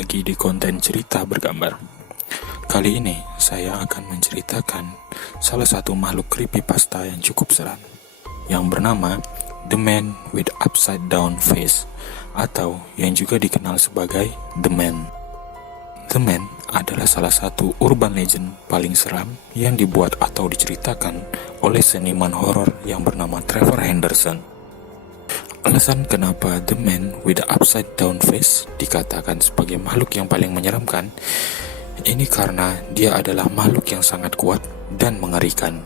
lagi di konten cerita bergambar. Kali ini saya akan menceritakan salah satu makhluk creepypasta yang cukup seram, yang bernama The Man with Upside Down Face, atau yang juga dikenal sebagai The Man. The Man adalah salah satu urban legend paling seram yang dibuat atau diceritakan oleh seniman horor yang bernama Trevor Henderson. Alasan kenapa The Man with the Upside Down Face dikatakan sebagai makhluk yang paling menyeramkan, ini karena dia adalah makhluk yang sangat kuat dan mengerikan.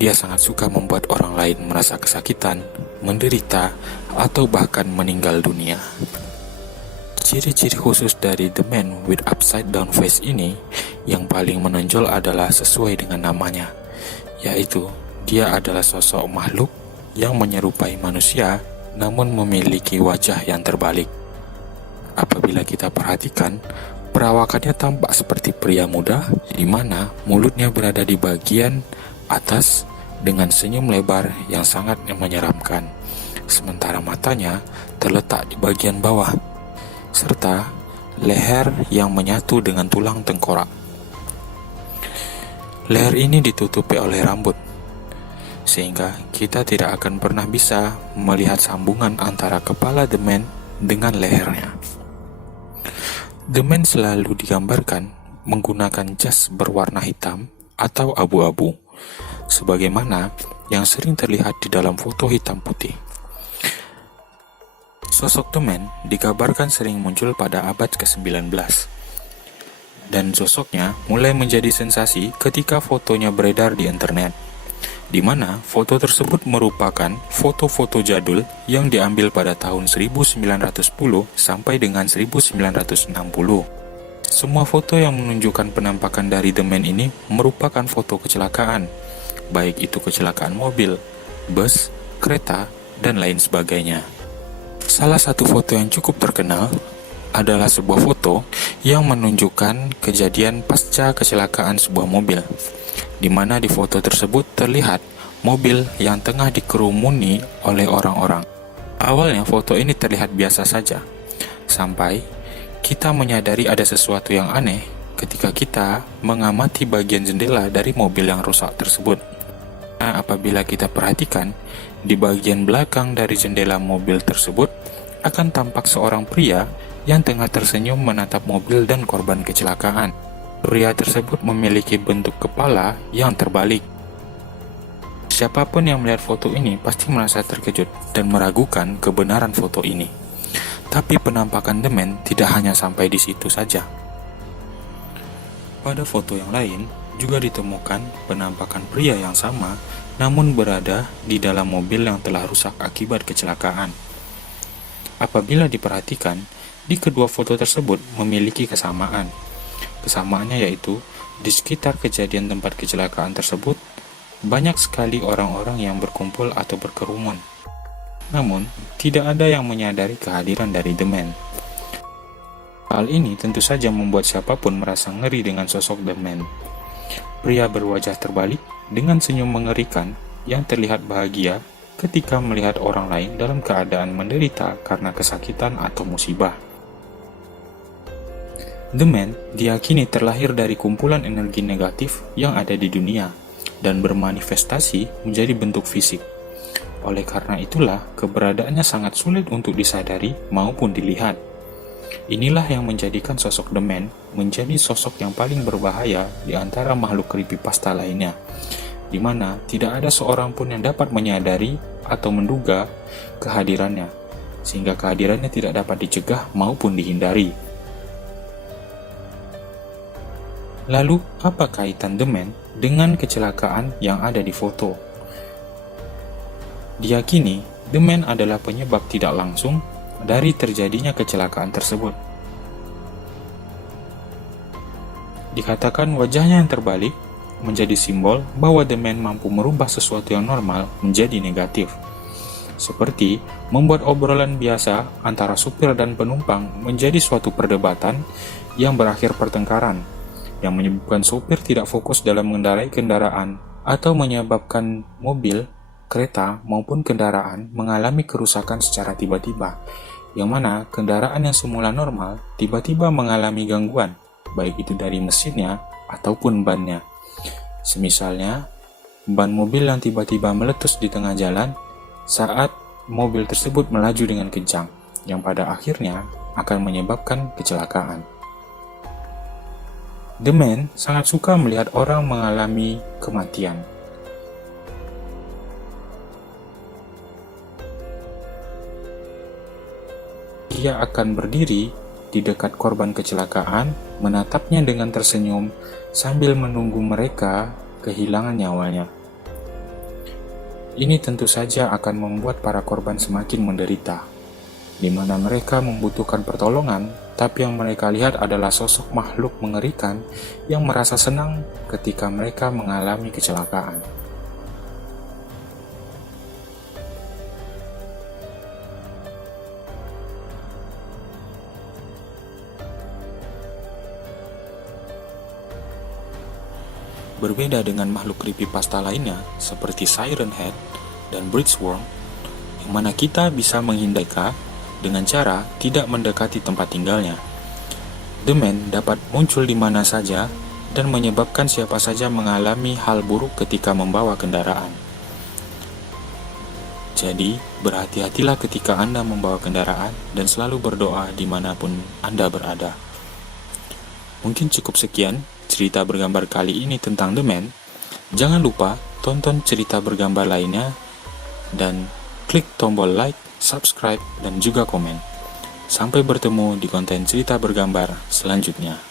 Dia sangat suka membuat orang lain merasa kesakitan, menderita, atau bahkan meninggal dunia. Ciri-ciri khusus dari The Man with Upside Down Face ini yang paling menonjol adalah sesuai dengan namanya, yaitu dia adalah sosok makhluk yang menyerupai manusia namun memiliki wajah yang terbalik. Apabila kita perhatikan, perawakannya tampak seperti pria muda, di mana mulutnya berada di bagian atas dengan senyum lebar yang sangat menyeramkan, sementara matanya terletak di bagian bawah, serta leher yang menyatu dengan tulang tengkorak. Leher ini ditutupi oleh rambut, sehingga kita tidak akan pernah bisa melihat sambungan antara kepala The Man dengan lehernya. The Man selalu digambarkan menggunakan jas berwarna hitam atau abu-abu, sebagaimana yang sering terlihat di dalam foto hitam putih. Sosok The Man dikabarkan sering muncul pada abad ke-19, dan sosoknya mulai menjadi sensasi ketika fotonya beredar di internet, di mana foto tersebut merupakan foto-foto jadul yang diambil pada tahun 1910 sampai dengan 1960. Semua foto yang menunjukkan penampakan dari The Man ini merupakan foto kecelakaan, baik itu kecelakaan mobil, bus, kereta, dan lain sebagainya. Salah satu foto yang cukup terkenal adalah sebuah foto yang menunjukkan kejadian pasca kecelakaan sebuah mobil, di mana di foto tersebut terlihat mobil yang tengah dikerumuni oleh orang-orang. Awalnya foto ini terlihat biasa saja, sampai kita menyadari ada sesuatu yang aneh ketika kita mengamati bagian jendela dari mobil yang rusak tersebut. Nah, apabila kita perhatikan, di bagian belakang dari jendela mobil tersebut akan tampak seorang pria yang tengah tersenyum menatap mobil dan korban kecelakaan. Pria tersebut memiliki bentuk kepala yang terbalik. Siapapun yang melihat foto ini pasti merasa terkejut dan meragukan kebenaran foto ini. Tapi penampakan The Man tidak hanya sampai di situ saja. Pada foto yang lain juga ditemukan penampakan pria yang sama, namun berada di dalam mobil yang telah rusak akibat kecelakaan. Apabila diperhatikan, di kedua foto tersebut memiliki kesamaan. Kesamaannya yaitu, di sekitar kejadian tempat kecelakaan tersebut, banyak sekali orang-orang yang berkumpul atau berkerumun. Namun, tidak ada yang menyadari kehadiran dari The Man. Hal ini tentu saja membuat siapapun merasa ngeri dengan sosok The Man. Pria berwajah terbalik dengan senyum mengerikan yang terlihat bahagia ketika melihat orang lain dalam keadaan menderita karena kesakitan atau musibah. The Man diyakini terlahir dari kumpulan energi negatif yang ada di dunia dan bermanifestasi menjadi bentuk fisik. Oleh karena itulah, keberadaannya sangat sulit untuk disadari maupun dilihat. Inilah yang menjadikan sosok The Man menjadi sosok yang paling berbahaya di antara makhluk creepypasta lainnya, di mana tidak ada seorang pun yang dapat menyadari atau menduga kehadirannya, sehingga kehadirannya tidak dapat dicegah maupun dihindari. Lalu, apa kaitan The Man dengan kecelakaan yang ada di foto? Diyakini, The Man adalah penyebab tidak langsung dari terjadinya kecelakaan tersebut. Dikatakan wajahnya yang terbalik menjadi simbol bahwa The Man mampu merubah sesuatu yang normal menjadi negatif, seperti membuat obrolan biasa antara supir dan penumpang menjadi suatu perdebatan yang berakhir pertengkaran, yang menyebabkan sopir tidak fokus dalam mengendarai kendaraan atau menyebabkan mobil, kereta, maupun kendaraan mengalami kerusakan secara tiba-tiba. yang mana kendaraan yang semula normal tiba-tiba mengalami gangguan, baik itu dari mesinnya ataupun bannya. Semisalnya, ban mobil yang tiba-tiba meletus di tengah jalan saat mobil tersebut melaju dengan kencang, yang pada akhirnya akan menyebabkan kecelakaan. The Man sangat suka melihat orang mengalami kematian. Ia akan berdiri di dekat korban kecelakaan, menatapnya dengan tersenyum sambil menunggu mereka kehilangan nyawanya. Ini tentu saja akan membuat para korban semakin menderita, di mana mereka membutuhkan pertolongan, tapi yang mereka lihat adalah sosok makhluk mengerikan yang merasa senang ketika mereka mengalami kecelakaan. Berbeda dengan makhluk creepypasta lainnya seperti Siren Head dan Bridgeworm, yang mana kita bisa menghindar dengan cara tidak mendekati tempat tinggalnya. The Man dapat muncul di mana saja dan menyebabkan siapa saja mengalami hal buruk ketika membawa kendaraan. Jadi, berhati-hatilah ketika Anda membawa kendaraan dan selalu berdoa dimanapun Anda berada. Mungkin cukup sekian cerita bergambar kali ini tentang The Man. Jangan lupa tonton cerita bergambar lainnya dan klik tombol like, subscribe, dan juga komen. Sampai bertemu di konten cerita bergambar selanjutnya.